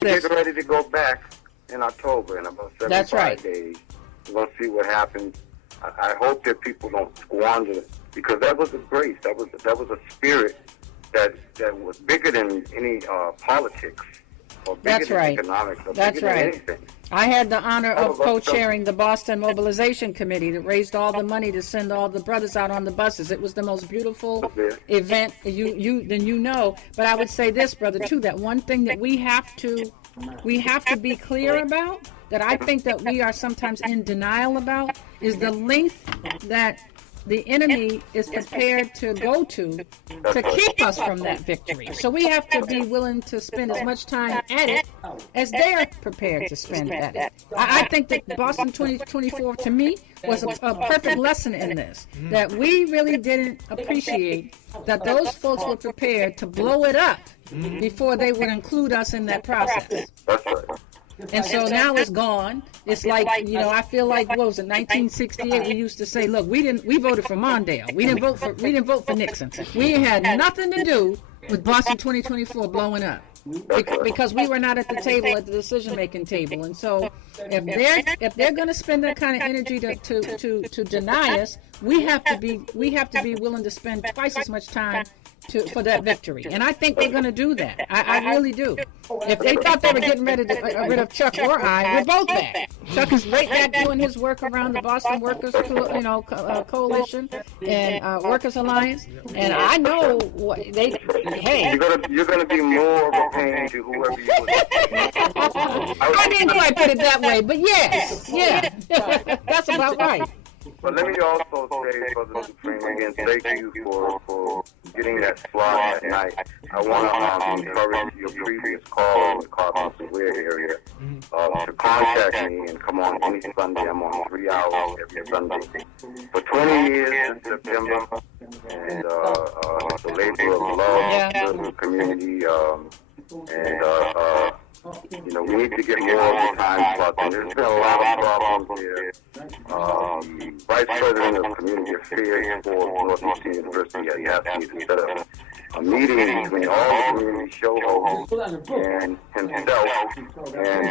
getting ready to go back in October in about 75 days. We're going to see what happens. I hope that people don't squander it, because that was a grace. That was a spirit that was bigger than any politics or bigger than economics or bigger than anything. I had the honor of co-chairing the Boston Mobilization Committee that raised all the money to send all the brothers out on the buses. It was the most beautiful event you know. But I would say this, brother, too, that one thing that we have to be clear about, that I think that we are sometimes in denial about, is the length that the enemy is prepared to go to keep us from that victory. So we have to be willing to spend as much time at it as they are prepared to spend at it. I think that Boston 2024, to me, was a perfect lesson in this, that we really didn't appreciate that those folks were prepared to blow it up before they would include us in that process. And so now it's gone. It's like, I feel like, what was it, 1968? We used to say, look, we voted for Mondale. We didn't vote for Nixon. We had nothing to do with Boston 2024 blowing up, because we were not at the table, at the decision-making table. And so if they're going to spend that kind of energy to deny us, we have to be willing to spend twice as much time for that victory. And I think they're going to do that. I really do. If they thought they were getting ready to get rid of Chuck or I, we're both back. Chuck is right back doing his work around the Boston Workers Coalition and Workers Alliance. And I know what they. Hey, you're gonna be more of a pain to whoever you. I didn't quite put it that way, but yes, that's about right. But let me also say, Brother Supreme, again, thank you for getting that slot at night. I want to encourage your previous call in the Carpenter area to contact me and come on any Sunday. I'm on 3 hours every Sunday. For 20 years in September, and the labor of love to the community, we need to get more of the time slots. And there's been a lot of problems here. The Vice President of Community Affairs for Northeastern University, he asked me to set up a meeting between all the community show hosts and himself and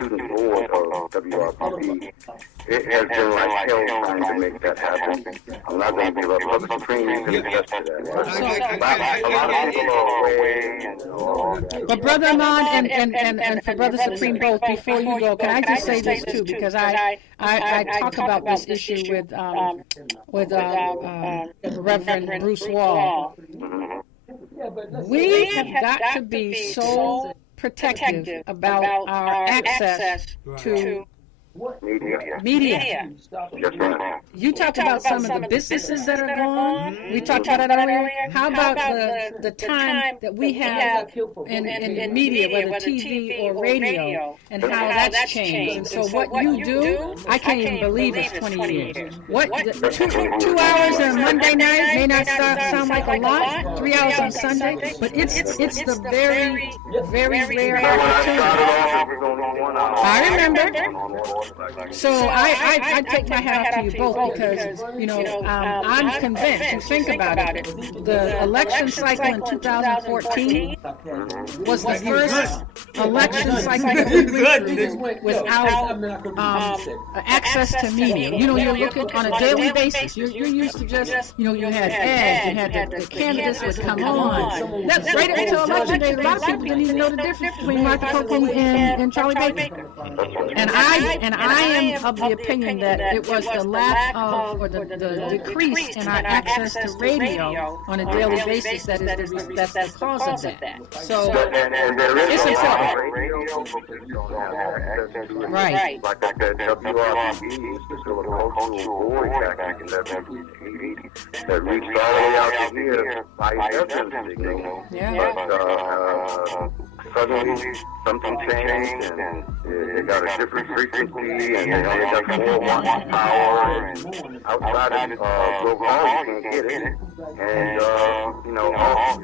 student board of WRPP. It has been like hell trying to make that happen. I'm not going to give up. Brother Supreme can attest to that. A lot of people are away. But Brother Amon and for Brother Supreme both, before you go, can I just say this too? Because I talk about this issue with Reverend Bruce Wall. We have got to be so protective about our access to media. You talked about some of the businesses that are gone. We talked about that earlier. How about the time that we have in media, whether TV or radio, and how that's changed? And so what you do, I can't even believe it's 20 years. What 2 hours on Monday night may not sound like a lot. 3 hours on Sunday, but it's the very, very rare opportunity. I remember. So I take my hat off to you both, because I'm convinced. You think about it. The election cycle in 2014 was the first election cycle that we went through without access to media. You're looking on a daily basis. You're used to just you had ads, you had the candidates would come on. That's right up until election day. A lot of people didn't even know the difference between Martha Copeland and Charlie Baker. And I am of the opinion that it was the lack of, or the decrease in our access to radio on a daily basis that's the cause of that. So it's important. Right. Like I said, WRPB used to fill a cultural void back in the 1980s that reached all the way out to here by FM signal. But suddenly something changed, and they got a different frequency, and they only got 4 watts power, and outside of Grove Hall you can't get it. And, if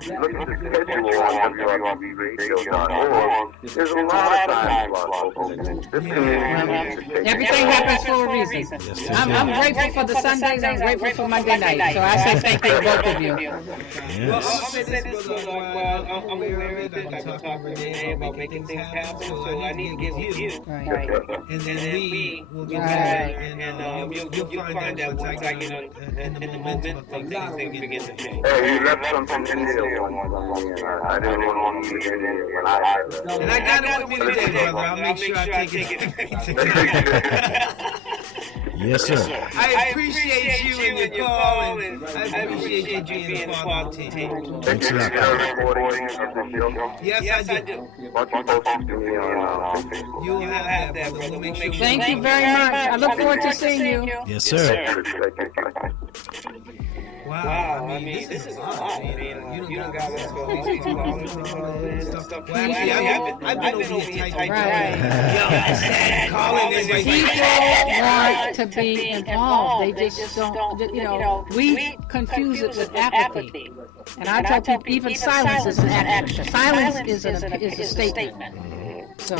you look at the schedule on WRBRadio.org, there's a lot of time slots open. This community Everything happens for a reason. I'm grateful for the Sundays. I'm grateful for Monday night. So I say thank you to both of you. Well, I'll say this, brother. I'm aware of it. I've been talking every day about making things happen, so I need to get with you. Right. And then we will get together, and you'll find that once I get in the momentum of things begin to change. Hey, you left something in there I didn't want you to get in there when I left. And I got it with me today, brother. I'll make sure I take it. Yes, sir. I appreciate you and your call, and I appreciate you being a part of the team. Thanks a lot. Yes, I do. You'll have that, brother. We'll make sure. Thank you very much. I look forward to seeing you. Yes, sir. Wow, I mean, this is a lot. You done got us for all this stuff. Well, actually, I've been over here typing. People want to be involved. They just don't, we confuse it with apathy. And I tell people, even silence is an action. Silence is a statement. So,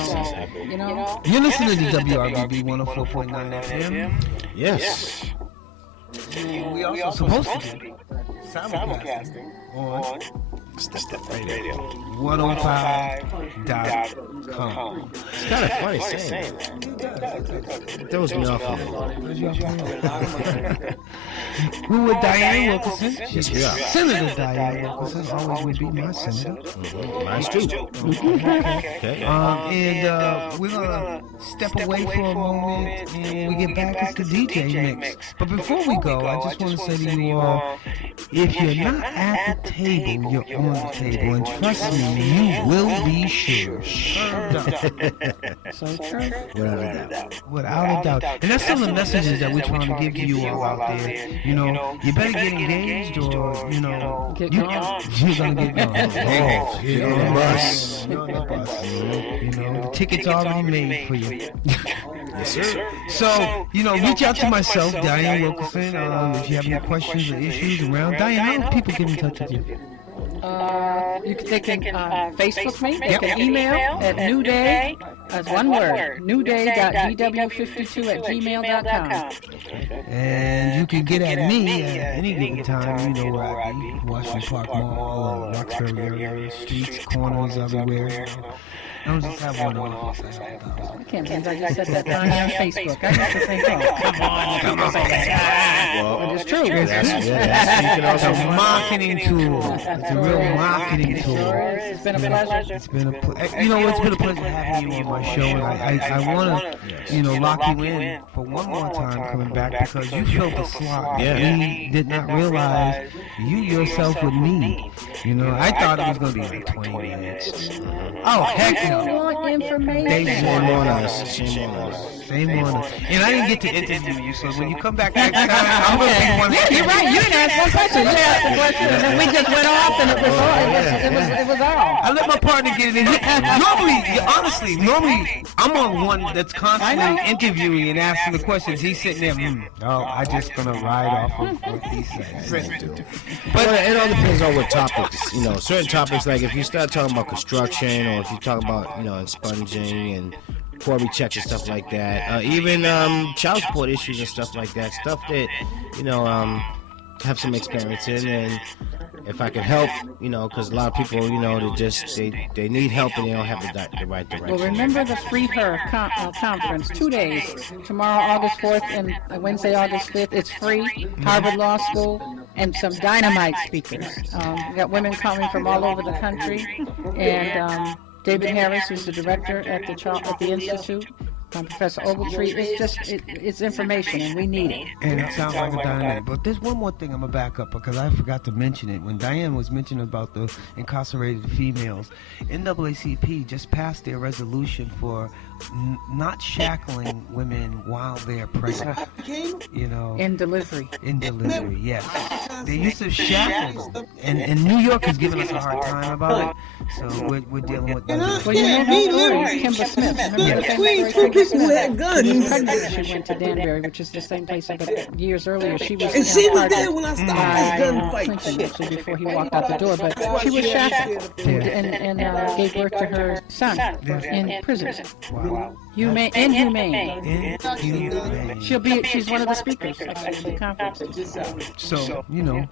You're listening to WRBB 104.9 FM. Yes. We also supposed to be simulcasting on Radio. 105.com. It's kind of funny saying that. It throws me off a little. We're with Diane Wilkerson. Yes, we are. Senator Diane Wilkerson always would be my senator. Mine's too. Okay. And we're going to step away for a moment, and we get back. It's the DJ mix. But before we go, I just want to say to you all, if you're not at the table, you're on the table. And trust me, you will be served up. so true. Without a doubt. And that's some of the messages that we're trying to give to you all out there. You better get engaged, or, you're going to get gone. You're on the bus. You're on the bus. The ticket's already made for you. Yes, sir. So, reach out to myself, Diane Wilkerson, if you have any questions or issues around. Diane, how do people get in touch with you? They can Facebook me. They can email at newday, as one word, newday.dw52@gmail.com. And you can get at me at any given time. You know where I be. Washington Park Mall, or Roxbury area, streets, corners, everywhere. I don't just have one office. I can't believe I just said that time on Facebook. I used to think, come on, say that. Well, it's true. It's a marketing tool. It's a real marketing tool. It's been a pleasure. It's been a pleasure having you on my show, and I want to, lock you in for one more time coming back, because you filled the slot. Yeah. We did not realize you yourself would need. I thought it was going to be like 20 minutes. Oh, heck no. Want information. Shame on us. Same one. And I didn't get to interview you, so when you come back next time, I'm going to be one. Yeah, you're right. You didn't ask one question. You asked the question, and then we just went off, and it was all. I let my partner get it in. Normally, I'm on one that's constantly interviewing and asking the questions. He's sitting there, I just going to ride off of what he said. But it all depends on what topics. Certain topics, like if you start talking about construction, or if you talk about, expunging and quarry checks and stuff like that, even child support issues and stuff like that, stuff that have some experience in, and if I can help, because a lot of people, they need help and they don't have the right direction. Well, remember the Free Her conference, 2 days, tomorrow August 4th and Wednesday August 5th. It's free, Harvard Law School, and some dynamite speakers. We got women coming from all over the country, and David Harris, who's the director at the Institute, Professor Ogletree. It's information, and we need it. And it sounds like a dynamic. But there's one more thing I'm going to back up, because I forgot to mention it. When Diane was mentioning about the incarcerated females, NAACP just passed their resolution for not shackling women while they're pregnant. In delivery. In delivery, yes. They used to shackle them. And New York is giving us a hard time about it. So we're dealing with that. Well, you know the story, Kimber Smith. Remember the famous story? people who had guns. She was pregnant when she went to Danbury, which is the same place, but years earlier she was. And she was there when I stopped this gunfight. Clinton, actually, before he walked out the door, but she was shackled and gave birth to her son in prison. Wow. Inhumane. She's one of the speakers at the conference. So, you know,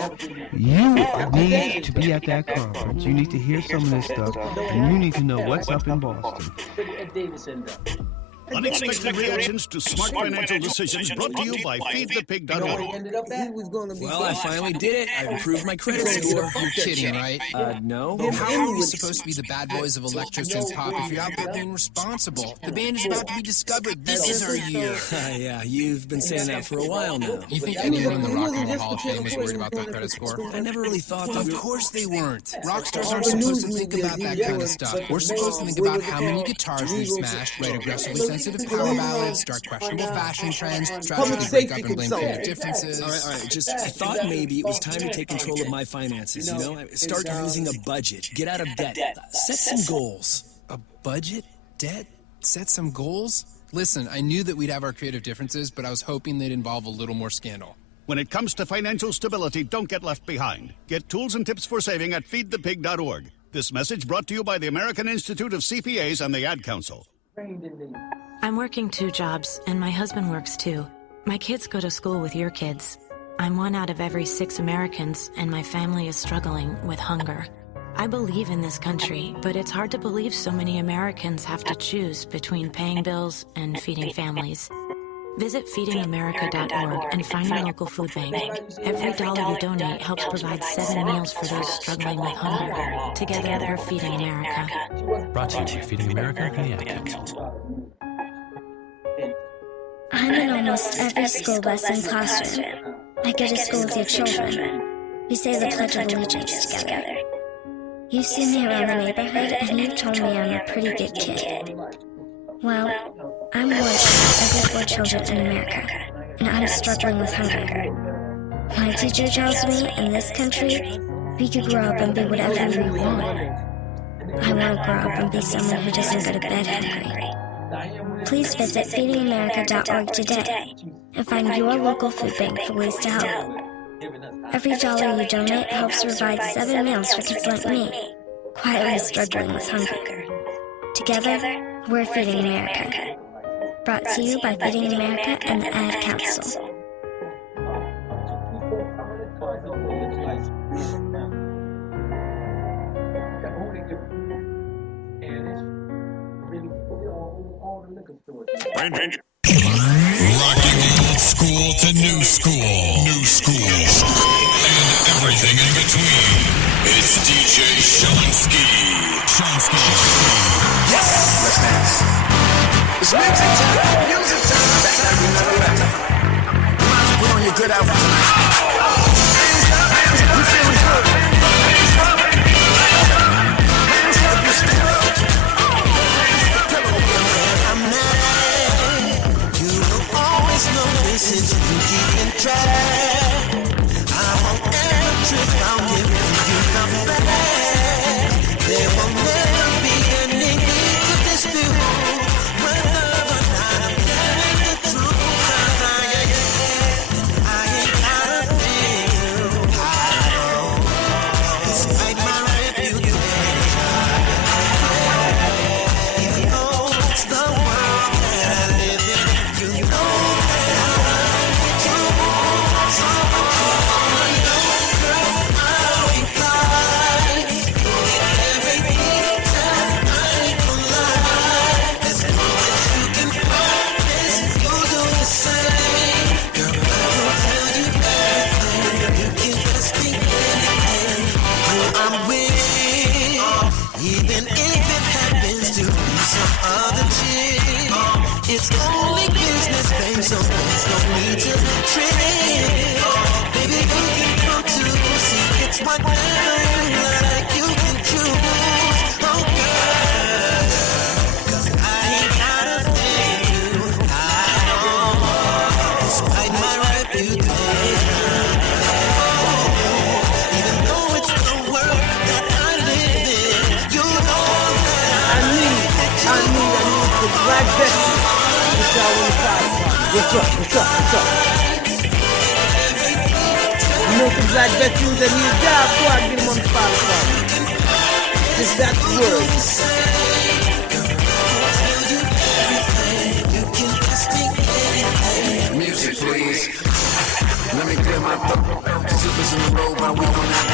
you need to be at that conference. You need to hear some of this stuff, and you need to know what's up in Boston. Unexpected reactions to smart financial decisions brought to you by feedthepig.org. Well, I finally did it. I improved my credit score. You're kidding, right? No. How are we supposed to be the bad boys of electrosynth pop if you're out there being responsible? The band is about to be discovered. This is our year. Yeah, you've been saying that for a while now. You think anyone in the Rock and Roll Hall of Fame was worried about their credit score? I never really thought that. Of course they weren't. Rock stars aren't supposed to think about that kind of stuff. We're supposed to think about how many guitars we've smashed, write aggressively sensitive power ballads, start questionable fashion trends, tragically break up and blame creative differences. All right. Just, I thought maybe it was time to take control of my finances, you know? Start using a budget. Get out of debt. Set some goals. A budget? Debt? Set some goals? Listen, I knew that we'd have our creative differences, but I was hoping they'd involve a little more scandal. When it comes to financial stability, don't get left behind. Get tools and tips for saving at feedthepig.org. This message brought to you by the American Institute of CPAs and the Ad Council. I'm working 2 jobs, and my husband works too. My kids go to school with your kids. I'm 1 out of every 6 Americans, and my family is struggling with hunger. I believe in this country, but it's hard to believe so many Americans have to choose between paying bills and feeding families. Visit feedingamerica.org and find your local food bank. Every dollar you donate helps provide 7 meals for those struggling with hunger. Together, we're Feeding America. Brought to you by Feeding America and the Ad Council. I'm in almost every school bus and classroom. I go to school with your children. We say the Pledge of Allegiance together. You see me around the neighborhood and you've told me I'm a pretty good kid. Well, I'm worse than every 4 children in America, and I'm struggling with hunger. My teacher tells me in this country, we could grow up and be whatever we want. I want to grow up and be someone who doesn't go to bed hungry. Please visit feedingamerica.org today and find your local food bank for ways to help. Every dollar you donate helps provide 7 meals for kids like me, quietly struggling with hunger. Together, we're Feeding America. Brought to you by Feeding America and the Ad Council. Rocking old school to new school. New school. And everything in between. It's DJ Shonsky. Yes! Let's dance. It's music time. Music time. That's how you know that. You might as well put on your good outfit tonight. You feeling good? If you still no message you keep in track. I'm on every trip, I'll give you the fact. There will never be any need to dispute whether or not I'm telling the truth. 'Cause I ain't got a thing to hide, despite my reputation. Even though it's the world that I live in, you know. It's only business, babe, so there's no need to trip. Baby, you can come to see it's whatever you like, you can choose. Oh, girl, 'cause I ain't got a thing to hide on, despite my reputation. Even though it's the world that I live in, you know that I need the black vest. What's up? You know some black veterans that need a job, so I can get them on the Spotify. Just that's the word. Music, please. Let me clear my throat. Slippers in the road while we on that.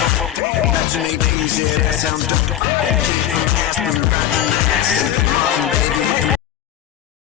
Imagine 8 days, yeah, that sounds dope. Kid from Aspen, riding the ass.